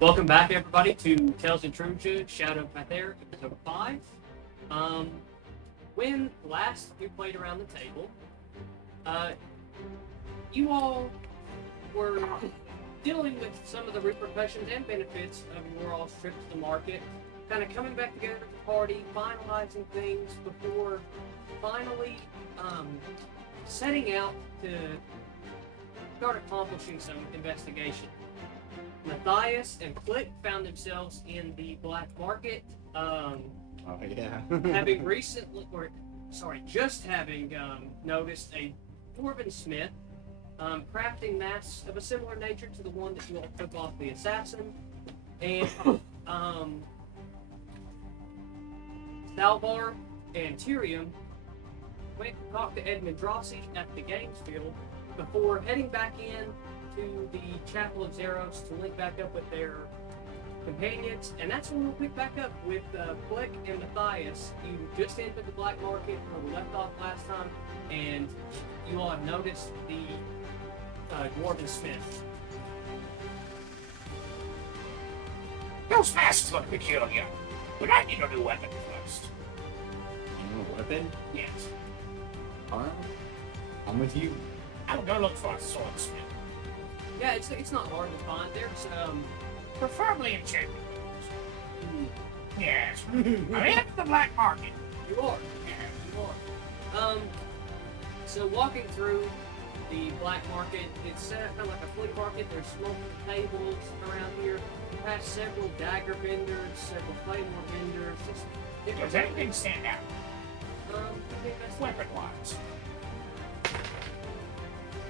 Welcome back, everybody, to Tales of Intrusion, Shadow of Tythire, episode 5. When last we played around the table, you all were dealing with some of the repercussions and benefits of your all's trip to the market, kind of coming back together as a party, finalizing things before finally setting out to start accomplishing some investigation. Matthias and Click found themselves in the black market, having recently, just having noticed a dwarven smith crafting masks of a similar nature to the one that you all took off the assassin, and Salvar and Tyrium went to talk to Edmund Drossi at the games field before heading back in to the Chapel of Zeros to link back up with their companions, and that's when we'll pick back up with Flick and Matthias. You just entered the black market where we left off last time, and you all have noticed the dwarven smith. Those masks look peculiar, but I need a new weapon first. You know, weapon? Yes. Alright. I'm with you. I'll go look for a swordsmith. Yeah, it's not hard to find. There's Preferably in champion. Yes. I'm in the black market. you are. Yes. You are. So walking through the black market, it's set up kind of like a flea market. There's multiple tables around here. You pass several dagger vendors, several claymore vendors. Just different Does anything stand out? I think that's Weapon-wise.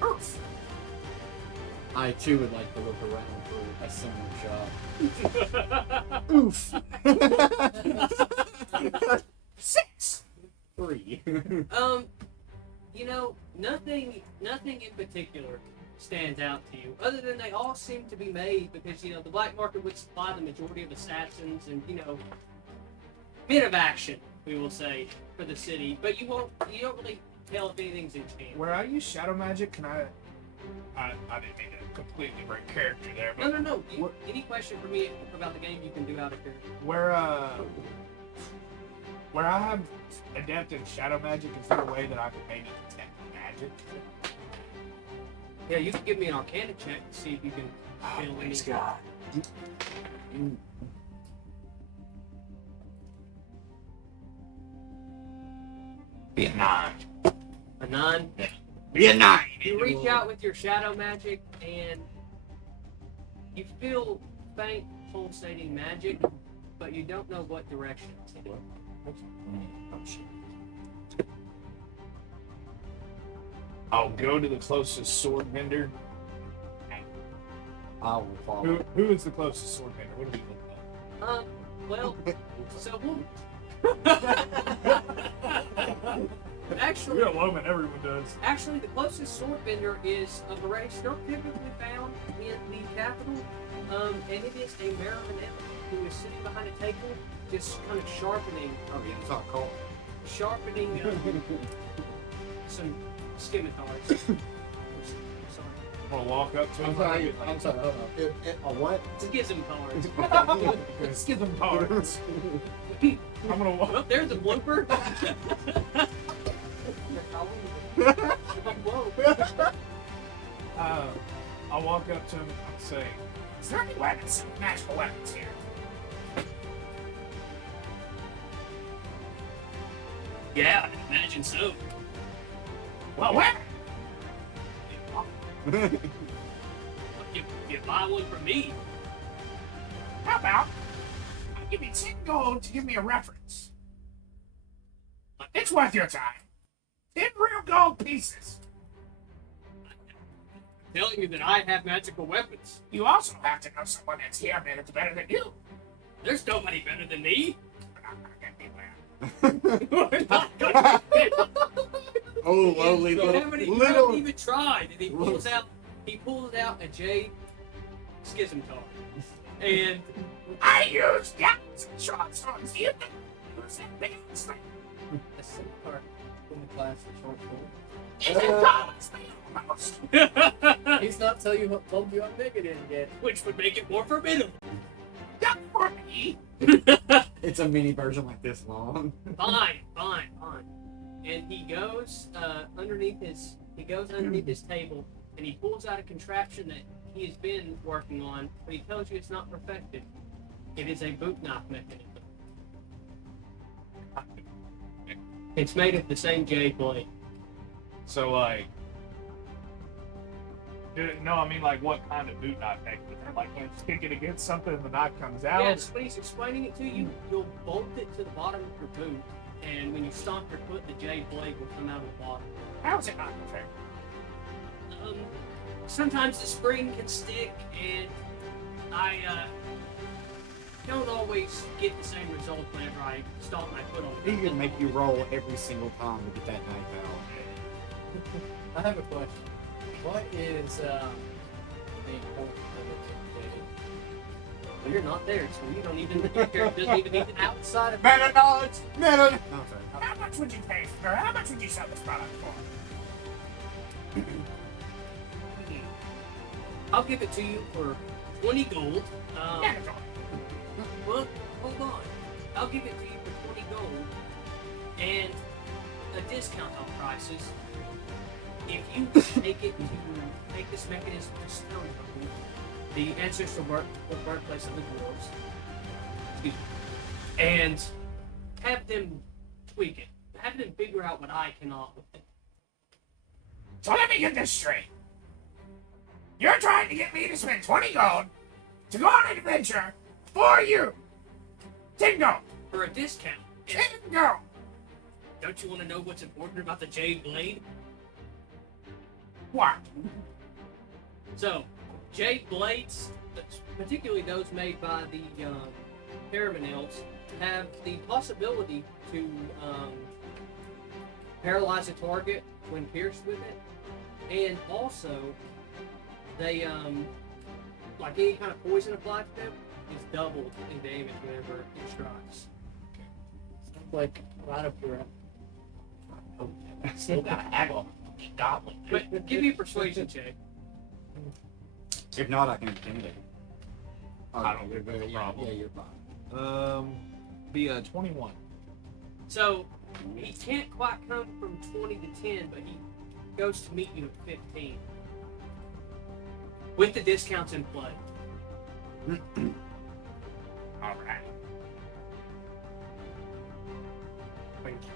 Earth. I too would like to look around for a similar shop. Oof. 6. 3. You know, nothing in particular stands out to you, other than they all seem to be made because, you know, the black market would supply the majority of assassins and, you know, bit of action, we will say, for the city, but you don't really tell if anything's enchanted. Where I use shadow magic, can I didn't mean to completely break character there, but No. Any question for me about the game you can do out of here. where I have adept in shadow magic, is there a way that I could maybe detect magic? Yeah, you can give me an Arcana check to see if you can feel any. God. Be a 9. A 9. Be a 9. You reach out with your shadow magic and you feel faint pulsating magic, but you don't know what direction it's in. Oh shit. I'll go to the closest sword vendor. I will follow. Who is the closest sword vendor? What do we look like? Well, so we'll... We got Loman, everyone does. Actually, the closest sword vendor is a race not typically found in the capital, and it is a Merriman who is sitting behind a table, just kind of sharpening some scimitars. Sorry, I'm gonna walk up to him. I'm sorry, hold on. A what? schismitars. Schism cards. I'm gonna walk. Oh, there's a blooper. Whoa. I'll walk up to him and say, Is there any weapons, magical weapons here? Yeah, I imagine so. Well, where? You buy one from me. How about I'll give you 10 gold to give me a reference? It's worth your time. 10 real gold pieces. Telling you that I have magical weapons. You also have to know someone that's here that's better than you. There's nobody better than me. But I'm not gonna be well. Oh, lowly You haven't even tried. And he pulls out a jade schismitar. And I use diamonds and short swords. You can use that big thing. a scimitar In the class of short form. It's a common thing almost. He's not told you how big it is yet. which would make it more formidable. for me. It's a mini version like this long. Fine. And he goes underneath his table, and he pulls out a contraption that he has been working on, but he tells you it's not perfected. It is a boot knife mechanism. It's made of the same J blade. So like, no, I mean like what kind of boot knife makes it? Like when you kick it against something and the knife comes out. Yes, when he's explaining it to you, you'll bolt it to the bottom of your boot, and when you stomp your foot, the J blade will come out of the bottom. How is it not perfect? Sometimes the spring can stick, and I don't always get the same result whenever I stomp my foot on it. He can make you roll every single time to get that knife out. I have a question. What is the importance of it? Well, you're not there, so you don't even. Your character doesn't even need it outside of. Meta knowledge! Meta! No, sorry. How much would you pay for? How much would you sell this product for? I'll give it to you for 20 gold. Yeah, Well, hold on. I'll give it to you for 20 gold and a discount on prices. If you take it to make this mechanism to Stone Mountain, the ancestral birthplace of the dwarves, excuse me, and have them tweak it. Have them figure out what I cannot with it. So let me get this straight. You're trying to get me to spend 20 gold to go on an adventure for you. 10 gold. For a discount. 10 gold. Don't you want to know what's important about the Jade Blade? What? So, Jade Blades, particularly those made by the Paramonels, have the possibility to paralyze a target when pierced with it, and also they like any kind of poison applied to them is doubled in damage whenever it strikes. Sounds like right up your Still gotta haggle. Goblin. But give me a persuasion check. If not, I can intimidate. Oh, I don't you're think very, that's a problem. Yeah, you're fine. Be a 21. So he can't quite come from 20 to 10, but he goes to meet you at 15. With the discounts in play. Alright.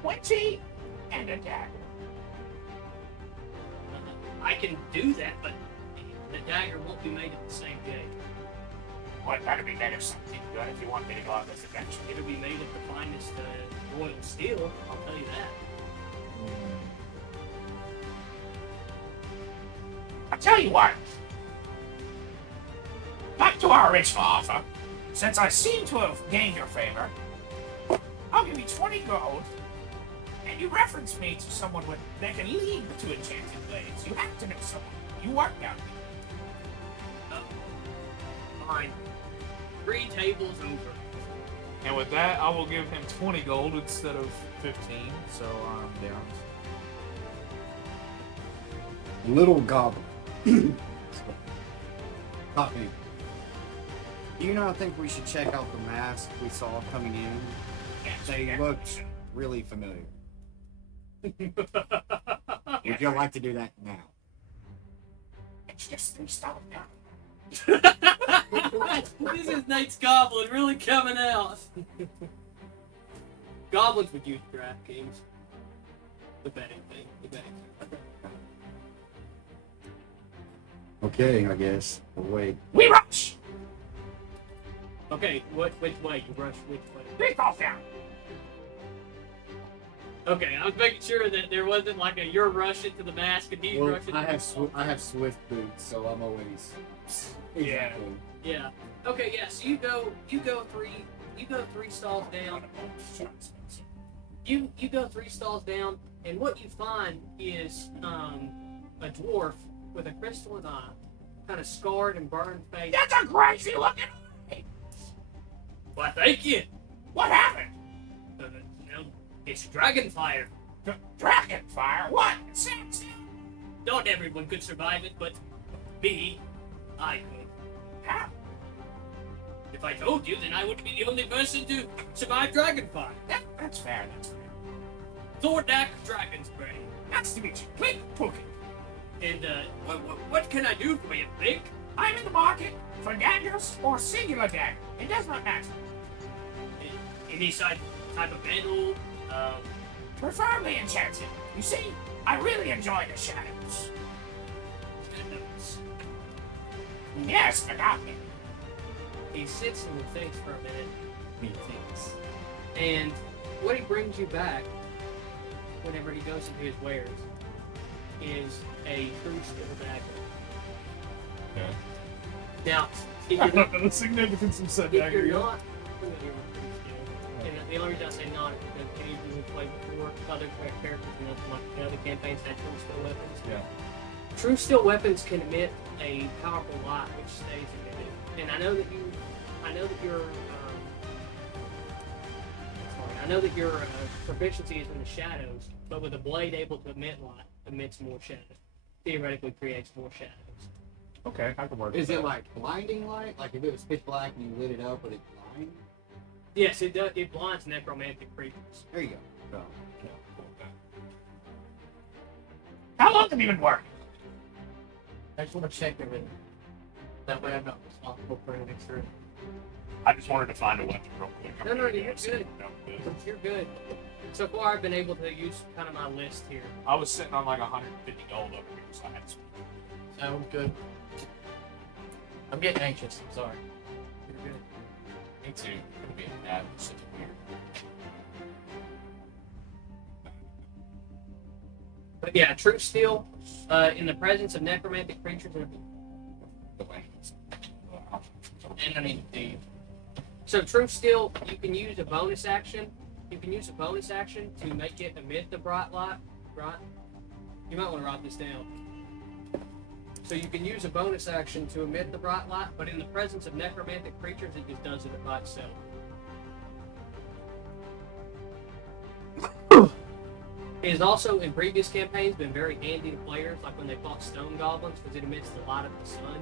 20 and a dagger. I can do that, but the dagger won't be made of the same jade. What, that'd be made of something good if you want me to go on this adventure. It'll be made of the finest royal steel, I'll tell you that. I'll tell you what. Back to our original offer. Since I seem to have gained your favor, I'll give you 20 gold, and you reference me to someone that can lead the 2 enchanted blades. You have to know someone. You work down here. Fine. 3 tables over. And with that, I will give him 20 gold instead of 15. So I'm down. Little goblin. Not me. You know, I think we should check out the mask we saw coming in. Yes, They yes. looked really familiar. Would you like to do that now? It's just 3 stone now. This is Nate's Goblin really coming out. Goblins would use DraftKings. The betting thing. Okay, I guess. But wait. We rush! Okay, which way? You rush which way? 3 falls down. Okay, I was making sure that there wasn't like a you're rushing to the mask and he's Well, rushing. I to have the I have swift boots, so I'm always. Yeah. Yeah. Okay, yeah. So you go 3 stalls down. You go 3 stalls down, and what you find is a dwarf with a crystalline eye, kind of scarred and burned face. That's a crazy looking eye. Why, thank you. What happened? It's Dragonfire. Dragonfire? What? Sense? Not everyone could survive it, but me, I could. How? If I told you, then I would be the only person to survive Dragonfire. That's fair, that's fair. Thordak Dragonsbane. Nice to meet you. Click, Pookie. And, what can I do for you, Blink? I'm in the market for daggers or singular dagger. It does not matter. Any type of metal? Preferably enchanted. You see, I really enjoy the shadows. Shadows. Yes, forgot me. He sits and thinks for a minute, Methinks. and what he brings you back whenever he goes into his wares is a true steel dagger. Yeah. Now, if I you're don't know the significance of said if dagger you're yet. not familiar with true steel, and the only reason I say not is because any of you who played before, other characters in other campaigns had true steel weapons. Yeah. True steel weapons can emit a powerful light which stays emitted. And I know that your proficiency is in the shadows, but with a blade able to emit light, emits more shadows. Theoretically creates more shadows. Okay, I can work Is with it that. like blinding light? Like if it was pitch black and you lit it up, would it blind? Yes, it does. It blinds necromantic creatures. There you go. How long have you been working? I just want to check everything. That way I'm not responsible for anything extra. I just wanted to find a weapon real quick. No, you're good. No, You're good. So far, I've been able to use kind of my list here. I was sitting on like 150 gold over here, so I had to. Sounds good. I'm getting anxious. I'm sorry. You're good. Me too. It'll be a bad such a weird. But yeah, true steel, in the presence of necromantic creatures, And I need to leave. so true steel, you can use a bonus action. You can use a bonus action to make it emit the bright light. Right? You might want to write this down. So you can use a bonus action to emit the bright light, but in the presence of necromantic creatures, it just does it by itself. It has also, in previous campaigns, been very handy to players, like when they fought stone goblins, because it emits the light of the sun,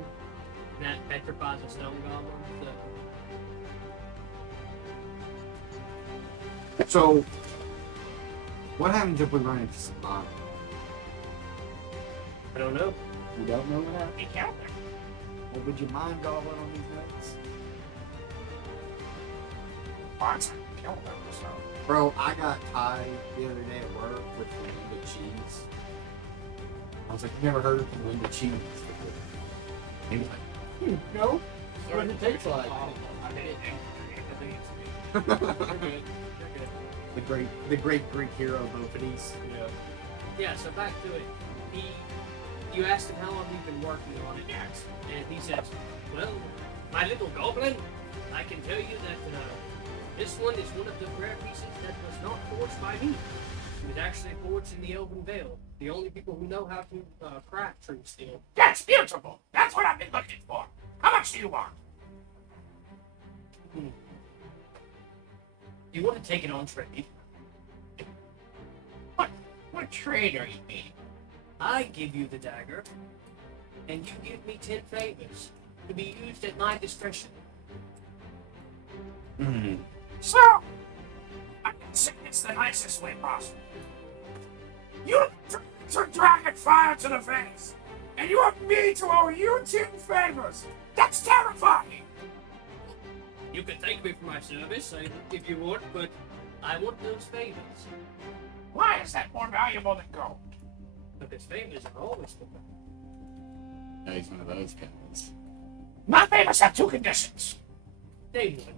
and that petrifies a stone goblin. So, what happens if we run into some mob? I don't know. We don't know what happens. Be careful. Well, would you mind gobbling on these nuts? Lots kill them, so. Bro, I got tied the other day at work with Flamingo cheese. I was like, you never heard of Flamingo cheese before? He was like, no. What it tastes like. You're good. You're good. The great Greek hero Bophades. Yeah. Yeah, so back to it. You asked him how long he'd been working on it, and he says, well, my little goblin, I can tell you that this one is one of the rare pieces that was not forged by me. It was actually forged in the Elven Vale. The only people who know how to craft true steel. That's beautiful. That's what I've been looking for. How much do you want? You want to take it on trade? What trade are you making? I give you the dagger, and you give me 10 favors to be used at my discretion. So, I'm gonna say it's the nicest way possible. You took Dragonfire to the face, and you want me to owe you 10 favors. That's terrifying. You can thank me for my service if you want, but I want those favors. Why is that more valuable than gold? Because favors are always good. No, he's one of those guys. My favors have two conditions. Name one.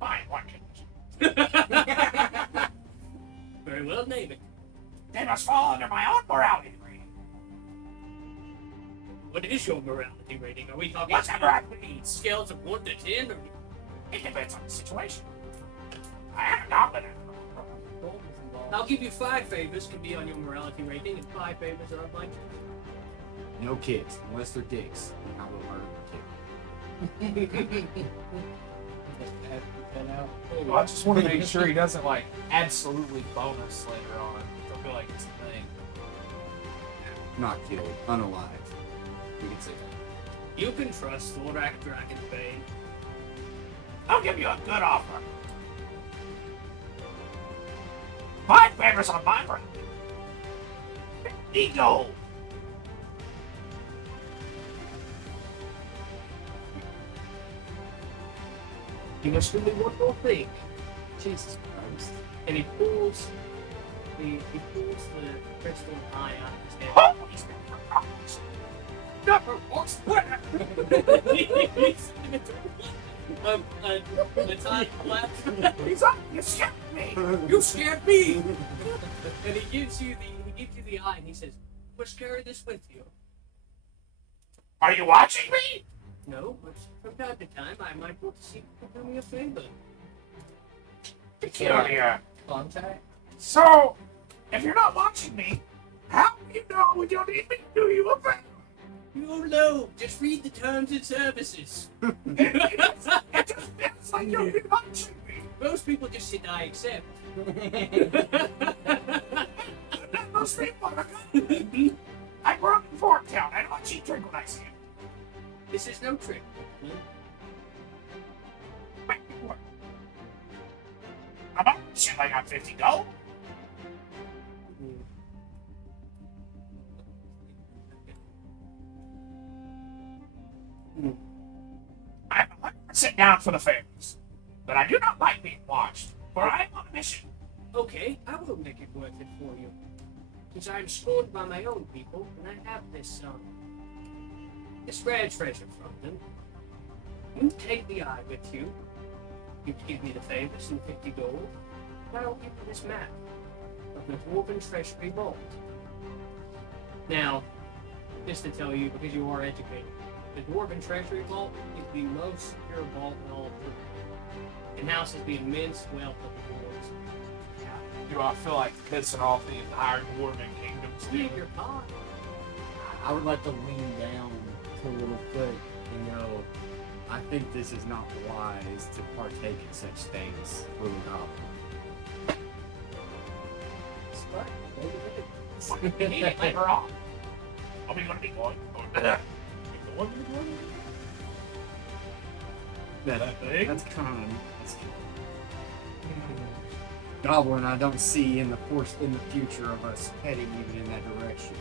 Fine, one condition. Very well, name it. They must fall under my own morality rating. What is your morality rating? Are we talking Whatever I please. scales of 1 to 10? Or It depends on the situation. I have a goblin. I'll give you 5 favors can be on your morality rating, and 5 favors are on my choice. No kids, unless they're dicks. I will murder the kid. Well, I just want to make sure he doesn't like absolutely bonus later on. I feel like it's a thing. Not killed, unalive. We can say that. You can trust Thordak Dragonbane. I'll give you a good offer. 5 favors on my part. 50 gold. You must do me one more thing. Jesus Christ. And he pulls the crystal eye out of his head. Holy smokes. Never walks where. The time left, He's up. You scared me. you scared me. And he gives you the eye, and he says, "Let's carry this with you." Are you watching me? No, but from time to time, I might want to see if you can do me a favor. Peculiar. Contact? So, if you're not watching me, how do you know when you need me to do you a favor? You don't know. Just read the terms and services. It just feels like you're watching me. Most people just say, "I accept." Those people are good. I grew up in Forktown. I know a cheap drink when I see it. This is no trick. Wait, what? I'm not shit like I'm 50 gold. I'm 100% down for the favors, but I do not like being watched, for I am on a mission. Okay, I will make it worth it for you. Since I'm scorned by my own people, and I have this rare treasure from them. You take the eye with you. You give me the favors and 50 gold. And I will give you this map of the Dwarven Treasury Vault. Now, just to tell you, because you are educated, the Dwarven Treasury Vault is the most secure vault in all of Britain. It houses the immense wealth of the dwarves. Do I feel like pissing off the entire Dwarven Kingdom? Leave your pod. I would like to lean down to a little bit and go, I think this is not wise to partake in such things, little goblin. We need it later on. Are we going to be going? That's kind of Goblin, I don't see in the future of us heading even in that direction.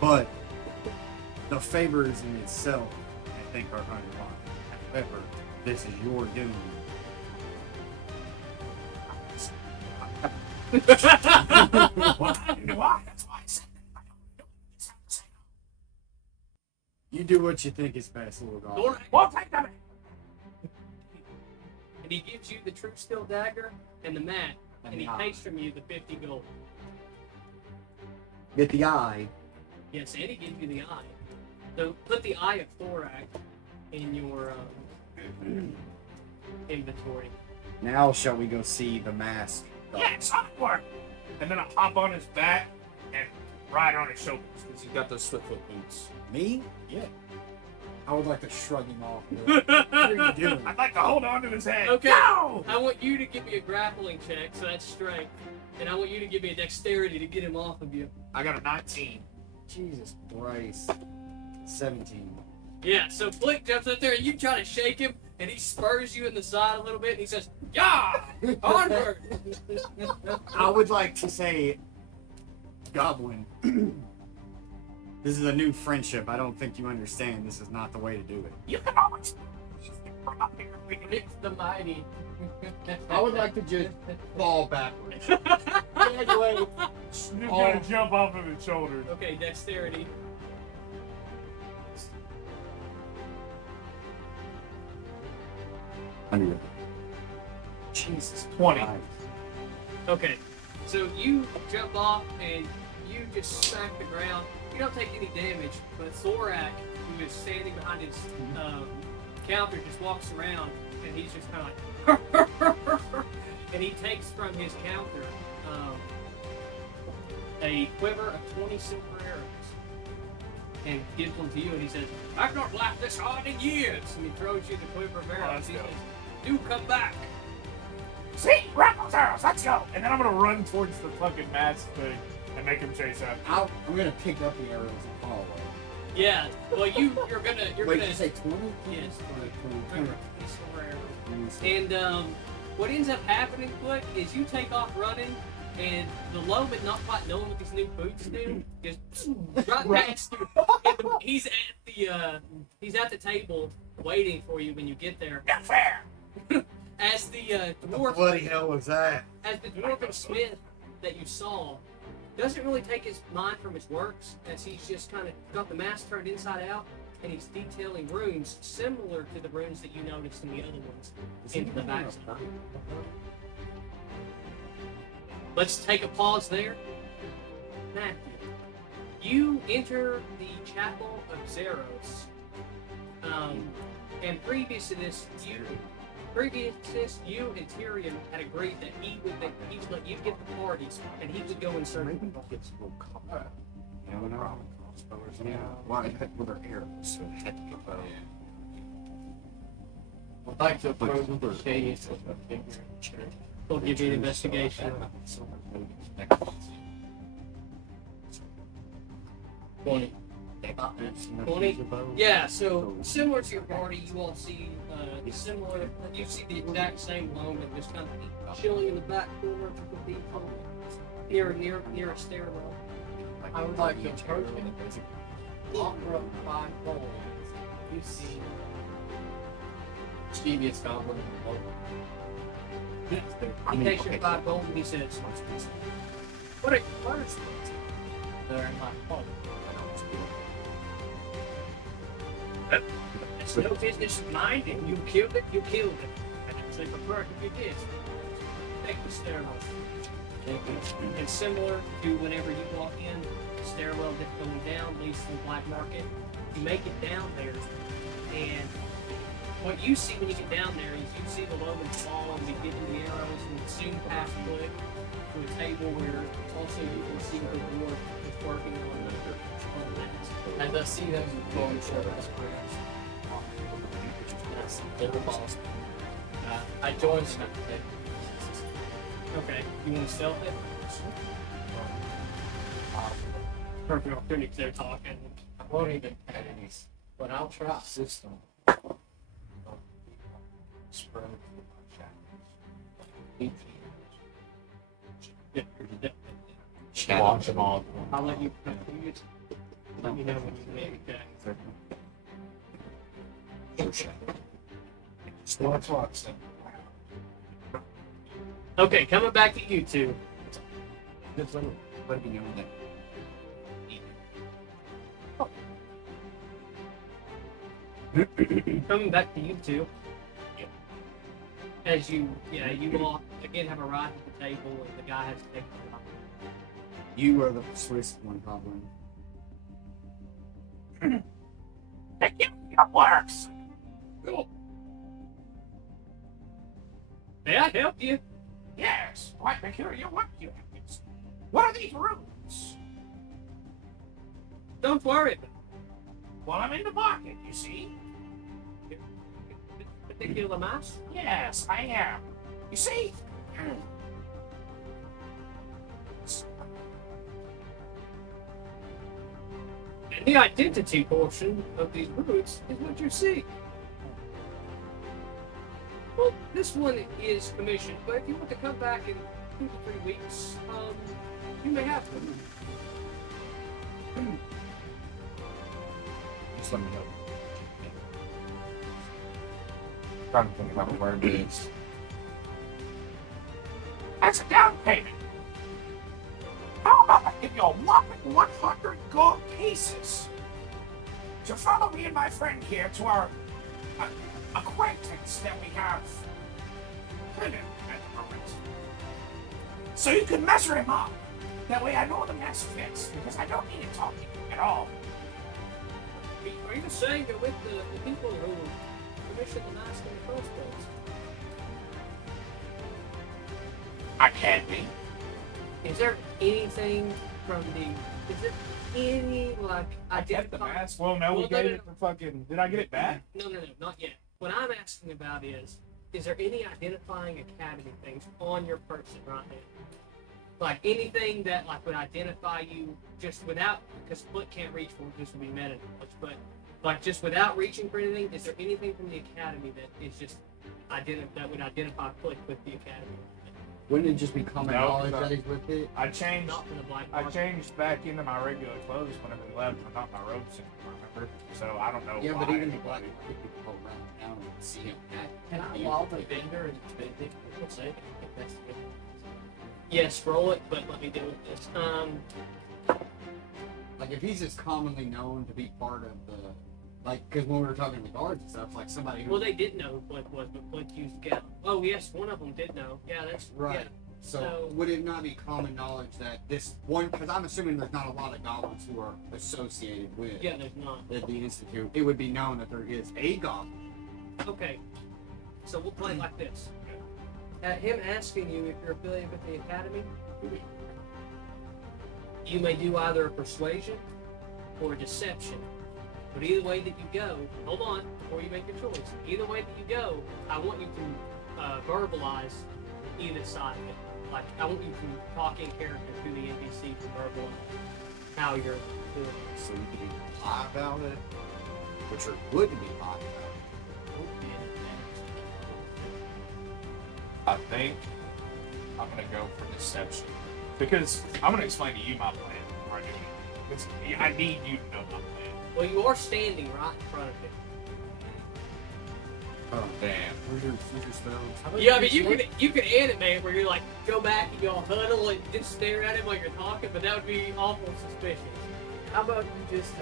But the favors in itself, I think, are unlocked. However, this is your doom. Well, I do why. That's why I said that. I don't just have to say no. You do what you think is best, little goblin. We'll take them. And he gives you the true steel dagger and the mat, and he takes from you the 50 gold. Get the eye. Yes, and he gives you the eye. So put the eye of Thorak in your inventory. Now shall we go see the mask? Yes, onward. And then I hop on his back and ride on his shoulders because he's got those Swiftfoot boots. Me? Yeah. I would like to shrug him off. What are you doing? I'd like to hold on to his head. Okay. No! I want you to give me a grappling check, so that's strength. And I want you to give me a dexterity to get him off of you. I got a 19. Jesus Christ. 17. Yeah, so Flick jumps up there and you try to shake him, and he spurs you in the side a little bit, and he says, "Yeah, onward!" I would like to say, Goblin, this is a new friendship. I don't think you understand. This is not the way to do it. You can always from up here. We can It's the mighty. I would like to just fall backwards. You're gonna jump off of his shoulders. Okay, dexterity. Jesus. 20. Okay, so you jump off and you just smack the ground. You don't take any damage, but Thorak, who is standing behind his counter, just walks around and he's just kind of like, and he takes from his counter a quiver of 20 silver arrows and gives them to you, and he says, "I've not laughed this hard in years." And he throws you the quiver of arrows. He says, "Do come back." see, grab those arrows. Let's go. And then I'm gonna run towards the fucking mask thing and make him chase after. I'm going to pick up the arrows and follow. Yeah. Well, you're gonna Wait, did you say 20? yes. 20. And what ends up happening, Quick, is you take off running, and the Loman, not quite knowing what these new boots do, just right past you. And he's at the table waiting for you when you get there. Not fair. As the What dwarf, the bloody hell was that? as the dwarven smith that you saw, doesn't really take his mind from his works, as he's just kind of got the mask turned inside out, and he's detailing runes similar to the runes that you noticed in the other ones into the backside. Let's take a pause there. Matthew, you enter the chapel of Zeros, and previous to this, you and Tyrion had agreed that he would let you get the parties, and he would go and serve Maybe the we'll get some little cover. Yeah, You know, yeah. Why it had with their arrows, so it had to go bow. I'd like to approach the case of a figure. We'll give you an investigation. 20. 20? Yeah, so similar to your party, you all see similar. You see the exact same Loman just kind of chilling in the back corner of the cathedral, near a stairwell. I would like to approach him. Offer up 5 gold. You see Stevie's goblin in the He takes your 5 gold and he says, "What are your first? They're in my phone. It's no business of mine. If you killed it, you killed it. I actually prefer if you did. Take the stairwell. And similar to whenever you walk in, the stairwell that's going down leads to the black market. You make it down there, and what you see when you get down there is you see the Loman fall and be getting the arrows, and soon pass foot to a table where also you can see the dwarf is working on that. And I see them going for those prayers. Yes, they're boss. I joined them at the table. Okay, you want to stealth it? Perfect opportunity because they're talking. I won't even add any, but I'll try. System. Spread. Watch them all. I'll let you complete. Let me know when you make that. Okay, coming back to you two. Just let me know that. Coming back to you two. As you all again have arrived at the table, and the guy has taken the top. You are the Swiss one, Goblin. Thank you. That works. May I help you? Yes. Quite peculiar work you have. What are these runes? Don't worry. Well, I'm in the market, you see. Particular mass? Yes, I am. You see? And the identity portion of these runes is what you see. Well, this one is commissioned, but if you want to come back in 2 to 3 weeks, you may have to. Just let me know. Trying to think about where it is. As a down payment. How about I give you a whopping 100 gold pieces to follow me and my friend here to our acquaintance that we have hidden at the moment. So you can measure him up. That way I know the mess fits, because I don't need to talk to you at all. Are you saying you're with the people who commissioned the mask in the first place? I can be. Is there anything from the? Is there any like I kept the identifying? mask. Well, no, we Well, gave no, it for fucking. Did I get it back? No, not yet. What I'm asking about is there any identifying academy things on your person right now? Like anything that like would identify you just without, because Split can't reach for it, this would be meta knowledge, but like just without reaching for anything, is there anything from the academy that is just that would identify Split with the academy? Wouldn't it just be common No, knowledge no. that he's with it? I changed. Not from the black I market. changed back into my regular clothes whenever we left, but not my robes anymore. Remember? So I don't know. Yeah, why but even the black anybody- market people go around town and see him. Can I allow the vendor and spending? What's that? Investigate. Yes, roll it, but let me deal with this. Like if he's just commonly known to be part of the, like, because when we were talking to the guards and stuff, like somebody who. Well, they did know who Blake was, but Blake used Gap. Oh, yes, one of them did know. Yeah, that's Right. Yeah. So would it not be common knowledge that this one? Because I'm assuming there's not a lot of goblins who are associated with Yeah, there's not. the institute. It would be known that there is a goblin. Okay, so we'll play it like this. Him asking you if you're affiliated with the academy, you may do either a persuasion or a deception. But either way that you go, hold on before you make your choice. Either way that you go, I want you to verbalize either side of it. Like I want you to talk in character to the NPC to verbalize how you're doing it. So you could either lie about it, which it wouldn't be lie about it. I think I'm gonna go for deception because I'm gonna explain to you my plan before I do it. It's, I need you to know my plan. Well, you are standing right in front of it. Oh, Damn. where's your spells? How about Yeah, I mean split? you could animate where you're like go back and y'all huddle and just stare at him while you're talking, but that would be awful suspicious. How about you just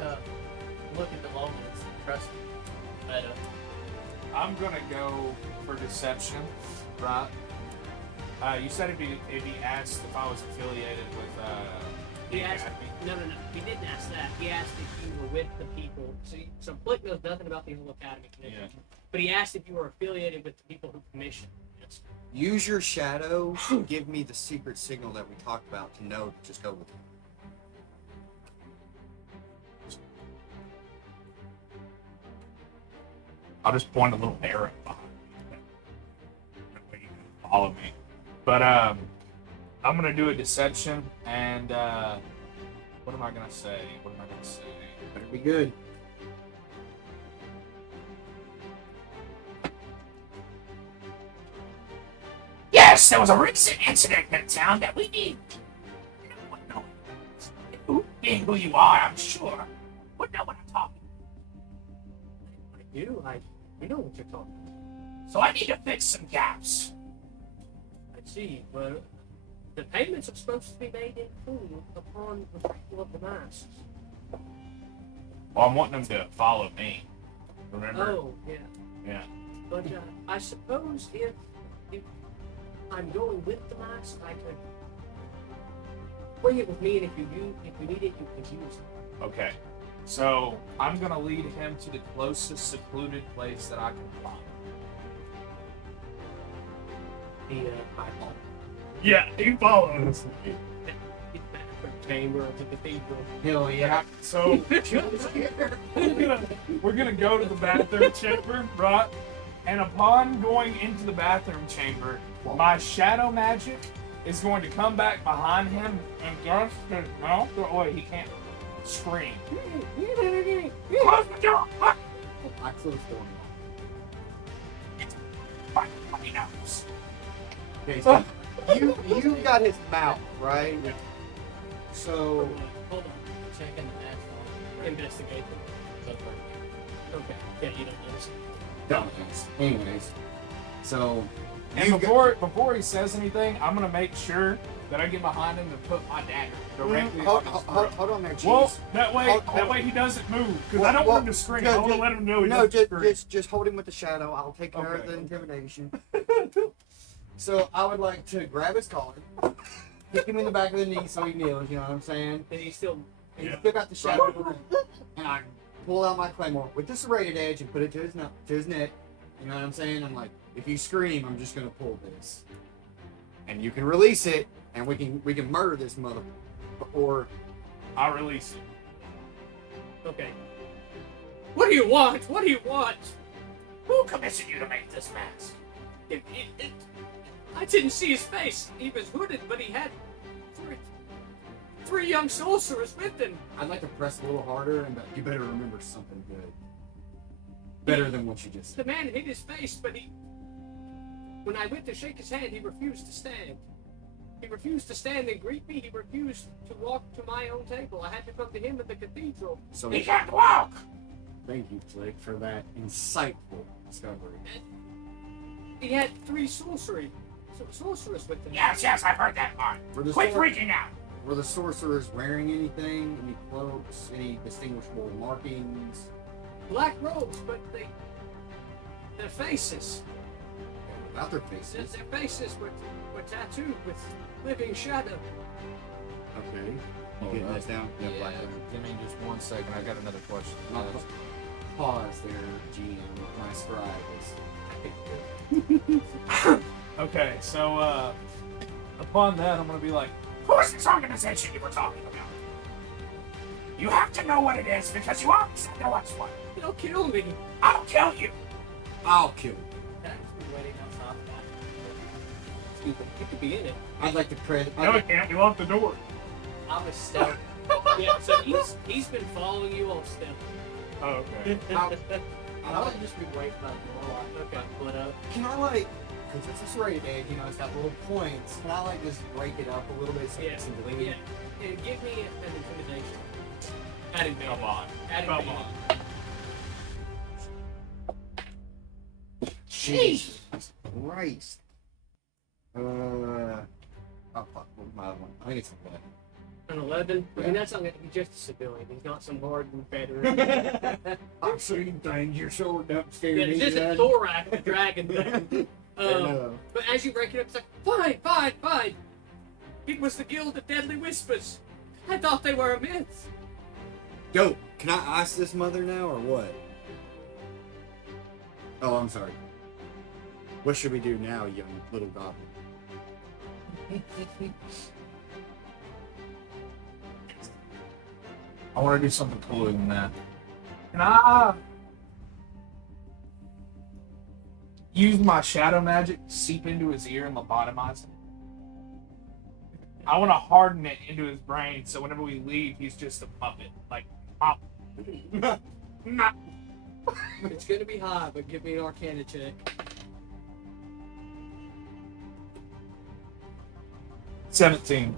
look at the moments and trust me? Meta. I'm gonna go for deception, right? You said if he asked if I was affiliated with the He asked. academy. No. He didn't ask that. He asked if you were with the people. See, so Blick knows nothing about the whole academy commission. Yeah. But he asked if you were affiliated with the people who commissioned. Yes. Use your shadow to give me the secret signal that we talked about to know to just go with it. I'll just point a little arrow behind me. That way you can follow me. But I'm gonna do a deception, and what am I gonna say? Better be good. Yes, there was a recent incident in town that we need. No, being who you are, I'm sure, would know what I'm talking I know what you're talking about. about. So I need to fix some gaps. I see, but the payments are supposed to be made in full upon the removal of the masks. Well, I'm wanting them to follow me. Remember? Oh, yeah. Yeah. But I suppose if I'm going with the mask, I could bring it with me, and if you need it, you can use it. Okay. So I'm gonna lead him to the closest secluded place that I can find. The eyeball. Yeah, he follows. The chamber of the cathedral. Hell yeah. So we're gonna go to the bathroom chamber, right? And upon going into the bathroom chamber, my shadow magic is going to come back behind him and thrust his mouth. Oh wait, he can't scream. Close the door. I closed the door. My funny nose. Okay, so you got his mouth, right? So Hold on. Checking the national Investigation. Okay. Yeah, you don't notice. dumbass. Anyways, so And before he says anything, I'm gonna make sure that I get behind him and put my dagger directly on his throat. hold on there, cheese. Well, that way Hold- he doesn't move because I don't want him to scream. I want to let him know he No, doesn't scream. just hold him with the shadow. I'll take care of Okay. the intimidation. So I would like to grab his collar, kick him in the back of the knee so he kneels. You know what I'm saying? And he's still. And Yeah. still got the shadow, and I pull out my claymore with the serrated edge and put it to his neck. You know what I'm saying? I'm like, if you scream, I'm just gonna pull this, and you can release it, and we can murder this mother, or I release it. Okay. What do you want? What do you want? Who commissioned you to make this mask? I didn't see his face. He was hooded, but he had three young sorcerers with him. I'd like to press a little harder, and you better remember something good. Better than what you just said. The man hid his face, but when I went to shake his hand, he refused to stand. He refused to stand and greet me. He refused to walk to my own table. I had to come to him at the cathedral. So He can't walk! thank you, Flick, for that insightful discovery. He had three sorcerers with him. Yes, I've heard that part. Were the, Quit sor- freaking out! were the sorcerers wearing anything? Any cloaks? Any distinguishable markings? Black robes, but their faces. Without their faces. Their faces were tattooed with living shadow. Okay. You Oh, getting this down? Yeah, Black. give me just 1 second. I got another question. Pause there, GM. My scribe is. Okay, so upon that, I'm gonna be like, Who is this organization you were talking about? You have to know what it is because you always said there was one. They'll kill me. I'll kill you. I'll kill you. Can I just be waiting outside the bathroom? You could be in it. I'd like to pray. no, it can't. We locked the door. I was stealth. Yeah, so he's been following you all step. Oh, okay. I would just be waiting by the door. Okay, put up. Can I like, because it's a rated egg, you know, it's got little points. Can I like just break it up a little bit so Yeah, it's bleed? yeah. And give me an intimidation. Add advantage. Come on. Add Come advantage. on. Jesus Christ. Oh fuck, what's my other one? I think it's 11. An 11? I mean, that's not gonna, he's just a civilian. He's not some hardened veteran. I've seen things, you're showing upstairs. Yeah, it's just a thorax, the dragon thing. But as you break it up, it's like, fine. It was the Guild of Deadly Whispers. I thought they were a myth. Yo, can I ask this mother now or what? Oh, I'm sorry. What should we do now, young little goblin? I want to do something cooler than that. Can I use my shadow magic to seep into his ear and lobotomize him? I want to harden it into his brain so whenever we leave, he's just a puppet. Like, pop. It's gonna be high, but give me an Arcana check. 17.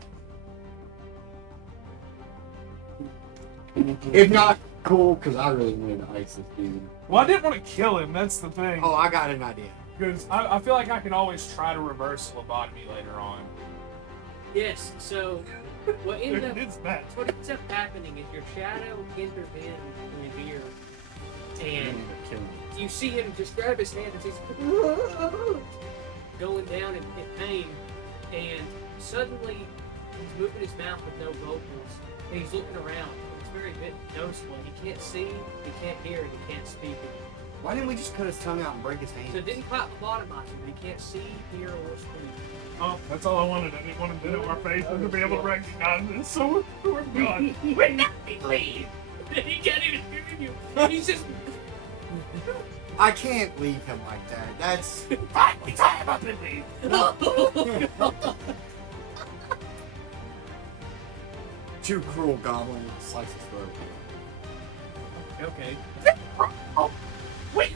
If not, cool, because I really wanted to ice this dude. Well, I didn't want to kill him. That's the thing. Oh, I got an idea. Because I feel like I can always try to reverse lobotomy later on. Yes, so what ends up, It's bad. what ends up happening is your shadow enters in his ear, and you see him just grab his hand as he's going down in pain, and suddenly he's moving his mouth with no vocals, and he's looking around. It's very noticeable. He can't see, he can't hear, and he can't speak. Why didn't we just cut his tongue out and break his hand? So it didn't quite lobotomize him, but he can't see, hear, or speak. Oh, that's all I wanted. I didn't want to do it in our faces to be able to recognize this. So we're done. We're not be leave. He can't even hear you. He's just. I can't leave him like that. That's Fine, we tie him up and leave. too cruel, goblin. Slice his throat. Okay. Oh, wait.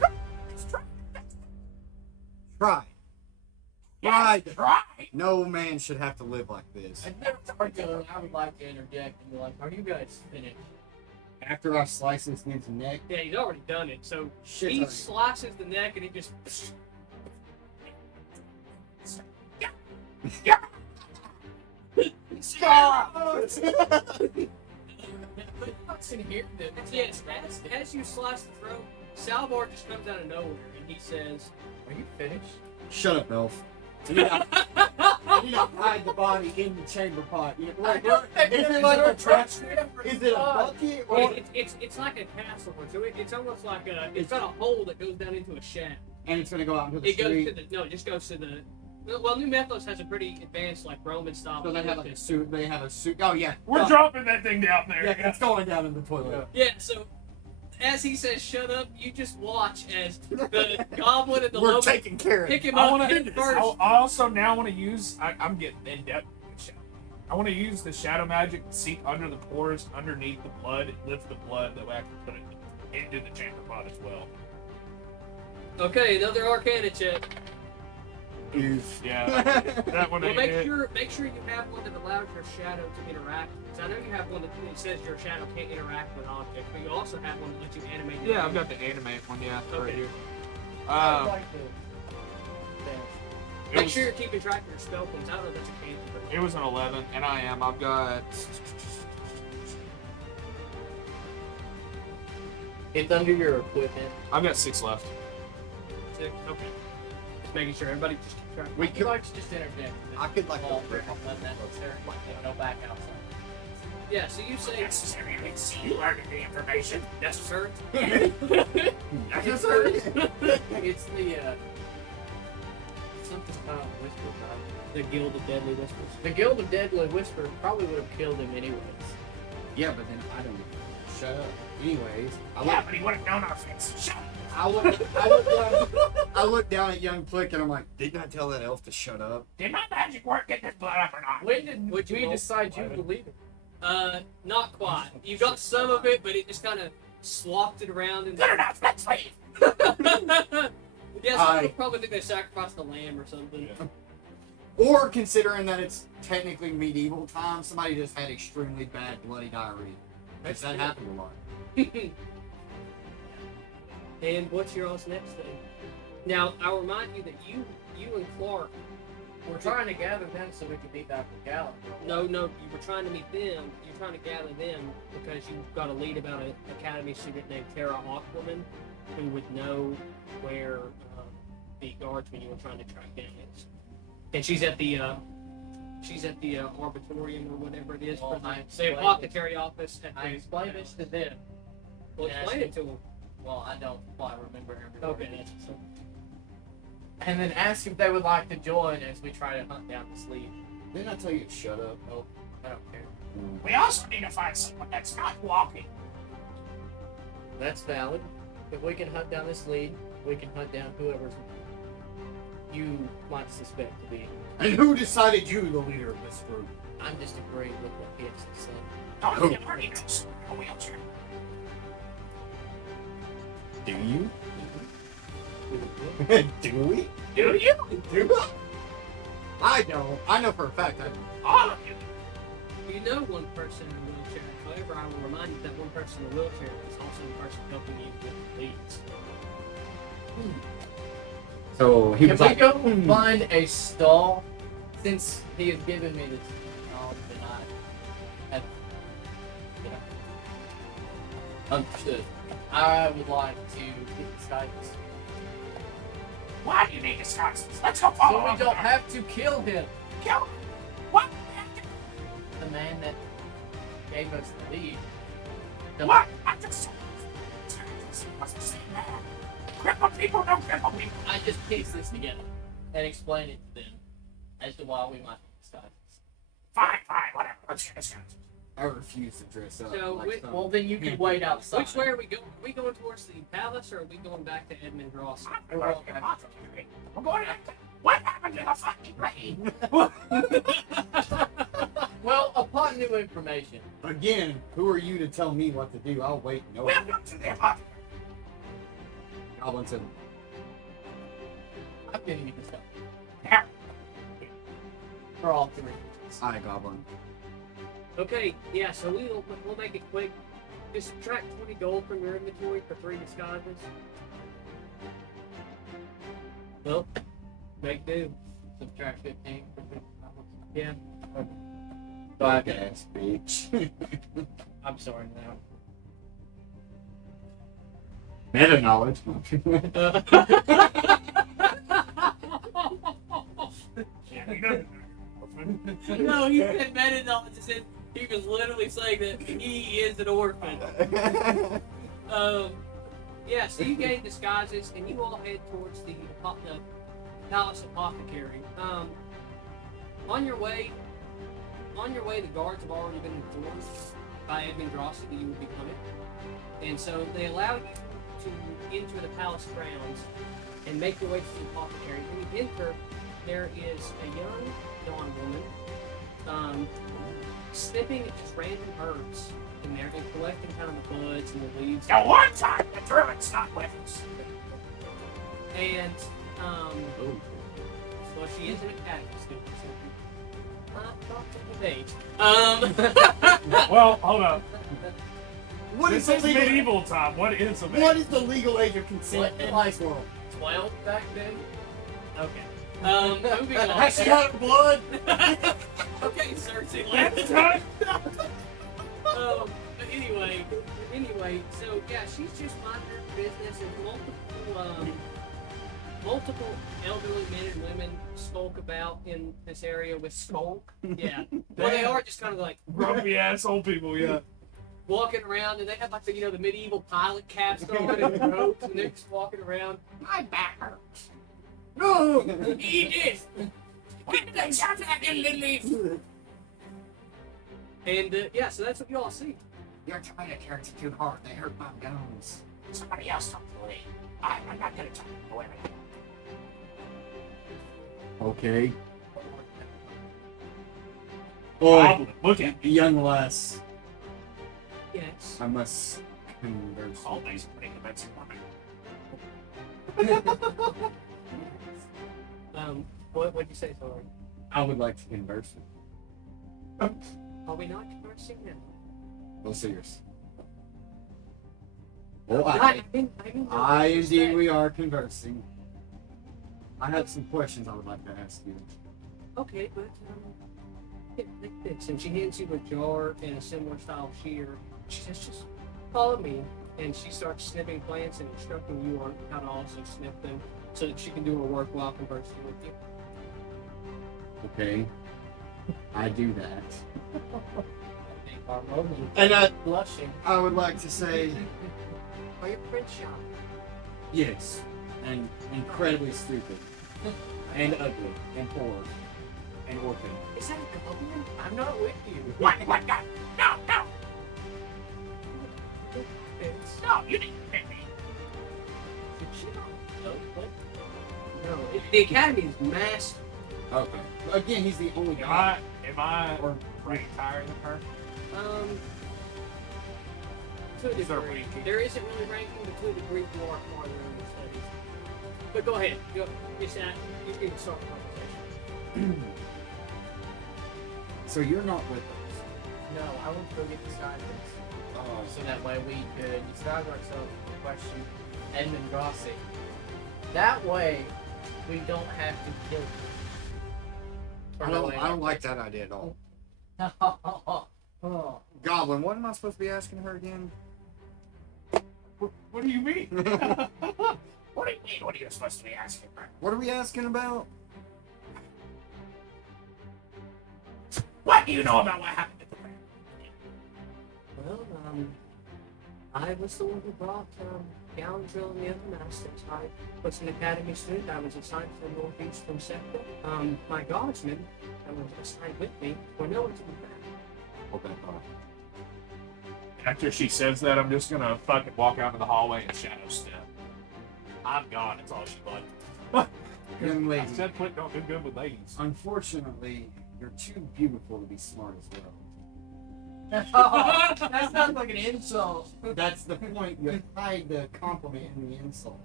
Try. Yes, try. No man should have to live like this. I would like to interject and be like, are you guys finished? After I slice this dude's neck, Yeah, he's already done it. So shit's he already- slices the neck and he just. Yeah. In here, Yes, as you slice the throat, Salvar just comes out of nowhere and he says, Are you finished? Shut up, elf. You need to hide the body in the chamber pot. You know, like, is it like a trash? Is it a bucket or? it's like a castle, so it's almost like it's got a hole that goes down into a shaft. And it's gonna go out into the It goes street. to it just goes to the. Well, New Methos has a pretty advanced like Roman style. So they have like a suit. They have a suit. Oh yeah. We're dropping that thing down there. Yeah, it's going down in the toilet. Yeah, so as he says, "Shut up," you just watch as the goblin and the We're lobo taking care of pick it. him I up want head to. first. I also now want to use. I'm getting in depth. I want to use the shadow magic to seek under the pores, underneath the blood, lift the blood, that way I can put it into the chamber pot as well. Okay, another Arcana check. Oof. Yeah, that one Well, ain't make it. sure you have one that allows your shadow to interact. Because I know you have one that says your shadow can't interact with an object, but you also have one that lets you animate. your Yeah, I've shadow. got the animate one. Yeah, right Okay. here. I like the It Make was, sure you're keeping track of your spell points. I don't know if that's a cantrip. it was an 11. And I am. I've got. It's under your equipment. I've got 6 left. Okay. Just making sure everybody just keep track. We I'd could. like to just interject. I could like Well, go unnecessary. And go back outside. Yeah. So you say Necessary. I didn't see you learning the information. necessary. Necessary. It's the something whisper, right? The Guild of Deadly Whispers. The Guild of Deadly Whisper probably would have killed him anyways. Yeah, but then I don't. Shut up. Anyways, Yeah, but he would have known our fix. Shut up. I look down at young Plick and I'm like, didn't I tell that elf to shut up? Did my magic work get this blood up or not? When did Would you we roll? decide you believe it? Not quite. You got some of it, but it just kind of slopped it around. And Good enough. Let's leave. yeah, some people probably think they sacrificed a lamb or something. Or considering that it's technically medieval times, somebody just had extremely bad bloody diarrhea. Because that happened a lot. And what's your all's next thing? Now, I'll remind you that you and Clark We're trying to gather them so we can beat back with Gallon. No, you were trying to meet them. You're trying to gather them because you've got a lead about an academy student named Tara Aquaman who would know where the guardsman you were trying to track down is. And she's at the arbitorium or whatever it is Well, for the I explained apothecary office. I explained this to them. Well, explain it to them. Well, I don't quite remember everything. Okay, that's so. And then ask if they would like to join as we try to hunt down this lead. Didn't I tell you to shut up? Oh. I don't care. We also need to find someone that's not walking. That's valid. If we can hunt down this lead, we can hunt down whoever's you might suspect to be. And who decided you the leader of this group? I'm just agreeing with what he has to say. Oh, you already knows. A wheelchair. Do you? Do we? Do you? Do we? I don't. I know for a fact I All of you. You know one person in a wheelchair. However, I will remind you that one person in a wheelchair is also the person helping you with the leads. So he Can was we like, go find a stall? Since he has given me this knowledge that I have, understood. I would like to get disguises. Why do you need disguises? Let's go follow So we him. don't have to kill him. Kill him. What? The man that gave us the lead. The- What? I'm just what's the same man? Cripple people don't cripple people. I just pieced this together and explained it to them as to why we might need disguises. Fine, whatever. Let's get disguises. I refuse to dress up. So, like wait- some- Well, then you can wait outside. Which way are we going? Are we going towards the palace or are we going back to Edmund Ross? I'm going to the apothecary. We're going to. What happened to the fucking rain? Well, upon new information, Again, who are you to tell me what to do? I'll wait. No. We'll go to the apothecary. Goblin said, I'm giving you this stuff Here. for all three. "Hi, Goblin." Okay, yeah, so we'll make it quick. Just subtract 20 gold from your inventory for 3 disguises. Well, make do. Subtract 15 from 15. Yeah. Black ass bitch. I'm sorry now. Meta knowledge. Yeah, we know. No, he said meta knowledge. He was literally saying that he is an orphan. Yeah, so you gain disguises and you all head towards the palace apothecary. On your way, the guards have already been informed by Edmund Grossi that you will be coming, and so they allow you to enter the palace grounds and make your way to the apothecary. When you enter, there is a young dawn woman snipping at just random herbs in there and collecting kind of the buds and the leaves. Now, one time, the druid's not with us. And, Oh. well, she is an academy student, so not up to date. Well, hold up. What This is is the legal? medieval time. What is a What is the legal age of consent in Like- this world? 12 back then? Okay. Moving on. Has she had blood? Okay, Cersei, That's let's time. but anyway, so yeah, she's just minding her business, and multiple elderly men and women skulk about in this area with skulk. Yeah, well, they are just kind of like Grumpy ass old people, yeah. walking around, and they have like the the medieval pilot caps on and robes, and they're just walking around. My back hurts. No! Eat it. When did they start that in Lily? And yeah, so that's what you all see. Your tomato carrots are too hard. They hurt my gums. Somebody else talk to me. I'm not gonna talk to women. Okay. Goblin, look at me. Young lass, Yes. I must converse. Always pretty convincing woman. What'd you say, sorry? I would like to converse with Are we not conversing now? you. Serious. Oh, I mean, indeed we are conversing. I have some questions I would like to ask you. Okay, but take this. And she hands you a jar and a similar style shear. She says, just follow me. And she starts snipping plants and instructing you on how to also snip them so that she can do her work while conversing with you. Okay. I do that. And And blushing. I would like to say Are your friends shy? yes. And incredibly stupid. And ugly. And poor. And orphan. Is that a goblin? I'm not with you. What? No, no, It's, no, you didn't pick me. did she not? No, what? No, the academy is massive. Okay. Again, he's the only Am guy. I rank higher than her? To a Is there degree. ranking? There isn't really ranking, but to a degree you are farther in the studies. But go ahead. You can start the conversation. So you're not with us. No, I went to go get disguises. Oh, So that way we could disguise ourselves and question Edmund Grossi. That way, we don't have to kill him. I don't like that idea at all. Oh. Goblin, what am I supposed to be asking her again? What do you mean? What do you mean? What are you supposed to be asking for? What are we asking about? What do you know about what happened at the fair? Well, I was the one who brought Gallandrill and the other masters. I was an academy student. I was assigned to the northeastern sector. My guardsmen that was assigned with me were nowhere to be found. Okay, fine. After she says that, I'm just gonna fucking walk out into the hallway and shadow step. I'm gone. It's all she wanted. Young I lady, said Flint don't do good with ladies. unfortunately, you're too beautiful to be smart as well. That sounds like an insult. That's the point. You hide the compliment in the insult.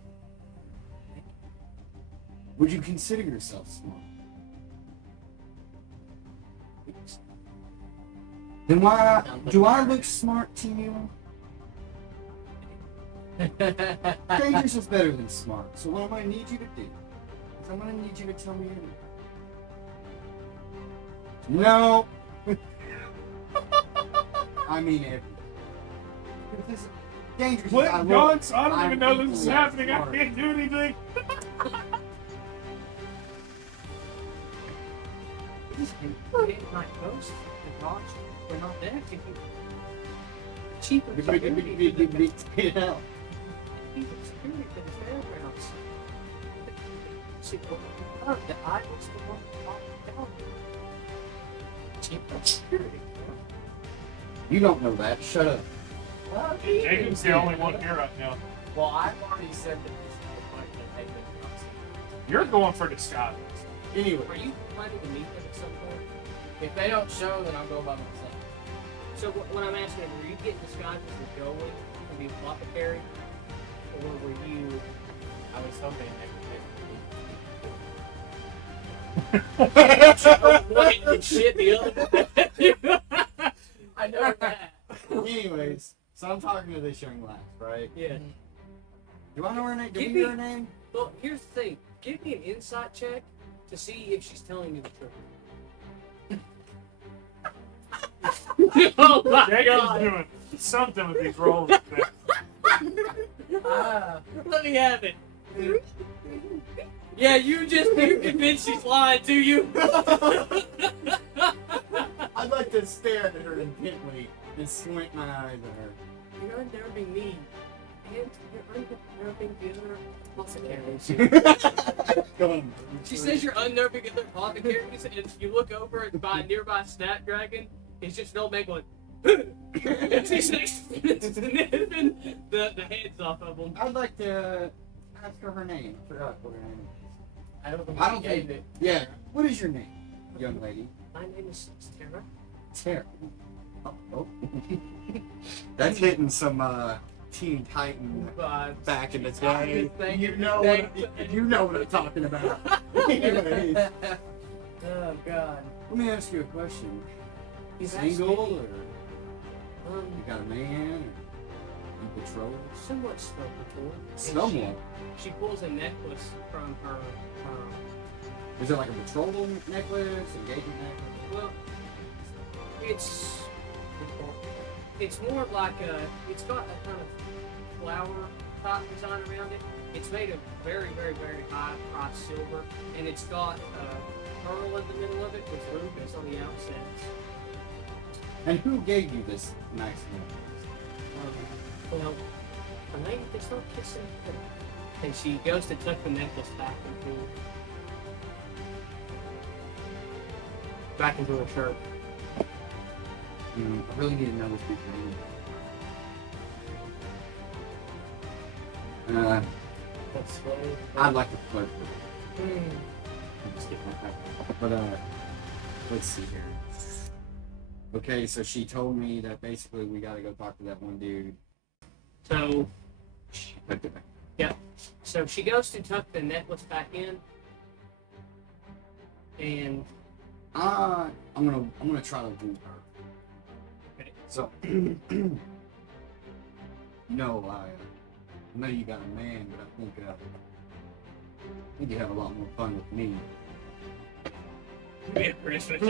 Would you consider yourself smart? Then why do I look smart to you? Dangerous is better than smart. So what I'm gonna need you to do is I'm gonna need you to tell me your name. No. I mean everything. Because dangerous. Flint I guns? I don't I'm even know this is equally happening. I smart. can't do anything. My ghost, the gods were not there. Cheaper Spit it out. security for the fairgrounds. See, that I was the one who brought it down. Cheaper security. You don't know that. Shut up. Well, Jacob's the only one here right now. Well, I've already said that this is the point that Edmund Grossi. You're going for disguise. Anyway, Are you planning to meet them at some point? If they don't show, then I'll go by myself. So what I'm asking, were you getting disguised as a going to the apothecary, or were you? I was hoping they One and shit the other. I know that. Anyways, so I'm talking to this young lass, right? Yeah. Do I know her name? Do Give we know me- her name? Well, here's the thing. Give me an insight check to see if she's telling you the truth. Oh my Jacob's god! doing something with these rolls. today. Let me have it. Yeah, you convinced she's lying to you. I'd like to stare at her intently and squint my eyes at her. You're unnerving me. And you're unnerving the other apothecaries. She says you're unnerving the other apothecaries, and you look over and by a nearby snapdragon, it's just an old man going, and she's like sniffing the heads off of them. I'd like to ask her name. I forgot what her name is. I don't think I don't you gave think. it. Yeah. What is your name, young lady? My name is Tara. Tara. Oh. That's hitting some Teen Titan back in the day. You know what I'm talking about. Anyways, Oh god. let me ask you a question. He's Single or actually, you got a man? Or you patrol? somewhat spoken to her. And Someone. She pulls a necklace from her. Is it like a betrothal necklace, engagement necklace? Well, it's more like it's got a kind of flower type design around it. It's made of very, very, very high priced silver, and it's got a pearl in the middle of it with rubies on the outside. And who gave you this nice necklace? Well, a lady that's not kissing her. And she goes to tuck the necklace back into her shirt. I really need to know this big name. That's what I'd like to flirt with her. Hmm. Just get my back. But let's see here. Okay, so she told me that basically we gotta go talk to that one dude. So, She tucked it back. so she goes to tuck the necklace back in, and I'm gonna try to woo her. Okay. So, no, I know you got a man, but I think you have a lot more fun with me. be a Christmas.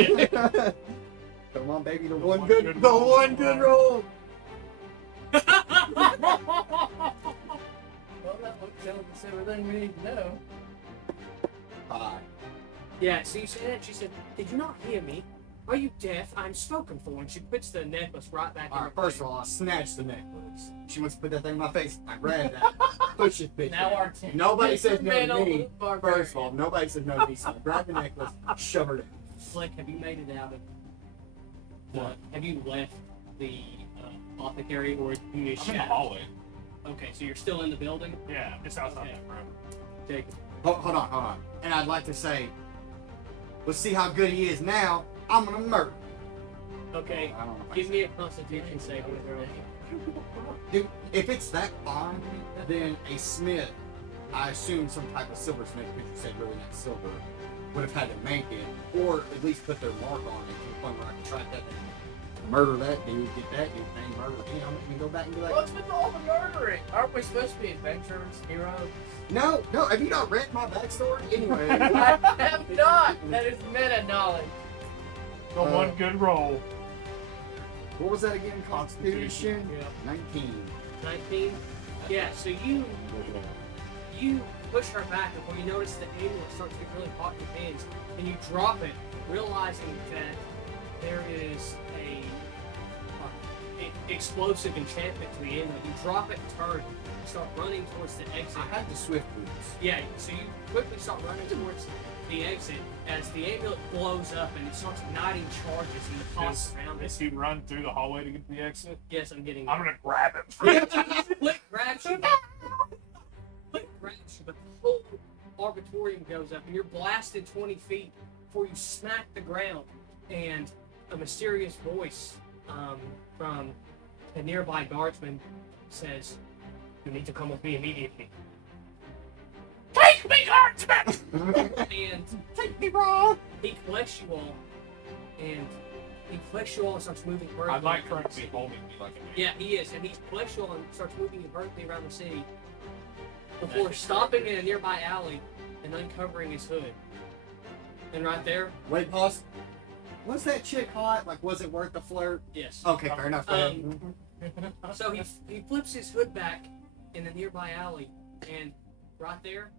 Come on, baby, the one one good good roll. roll. Well, that book tells us everything we need to know. Hi. Yeah, so you said that. She said, "Did you not hear me? Are you deaf? I'm spoken for." And she puts the necklace right back in Alright, her first of all, I snatched the necklace. She wants to put that thing in my face. I grabbed that. Push it, bitch. Now our team. Nobody says no Man to on me. the barbarian. First of all, nobody said no to me. So I grabbed the necklace, shove her down. Flick, have you made it out of the? Have you left the apothecary, or you I'm in the shadow? hallway. Okay, so you're still in the building. Yeah, I'm just outside Okay. that room. Jacob. Hold on. And I'd like to say, let's see how good he is now. I'm gonna murder. Okay, I don't know if I give said me a Constitution saving throw. Dude, if it's that fine, then a smith, I assume some type of silversmith, because you said really not silver, would have had to make it, or at least put their mark on it to the point where I can track that thing. Murder that dude, get that dude thing, murder him, and go back and be like, What's with all the murdering? Aren't we supposed to be adventurers, heroes? no, have you not read my backstory? Anyway, I have not. That is meta knowledge. The one good roll. what was that again? Constitution? Yeah. 19. 19. Yeah. So you push her back, and when you notice the amulet starts to get really hot in your hands, and you drop it, realizing that there is a explosive enchantment to the amulet. You drop it, turn, start running towards the exit. I had the swift boots. Yeah, so you quickly start running towards the exit as the amulet blows up and it starts igniting charges and the toss around Does it. he run through the hallway to get to the exit? Yes, I'm getting I'm gonna grab him. Flick grabs you. Flick grabs you, but the whole arbitorium goes up and you're blasted 20 feet before you smack the ground and a mysterious voice from a nearby guardsman says, "You need to come with me immediately." Take me, guardsman! And Take me, bro. he collects you all, and starts moving vertically. I'd like for him to be holding me like a man. Yeah, he is, and he collects you all and starts moving you vertically around the city before stopping in a nearby alley and uncovering his hood. And right there, Wait, pause. Was that chick hot? Like, was it worth the flirt? yes. Okay, fair enough. So he flips his hood back in a nearby alley, and right there,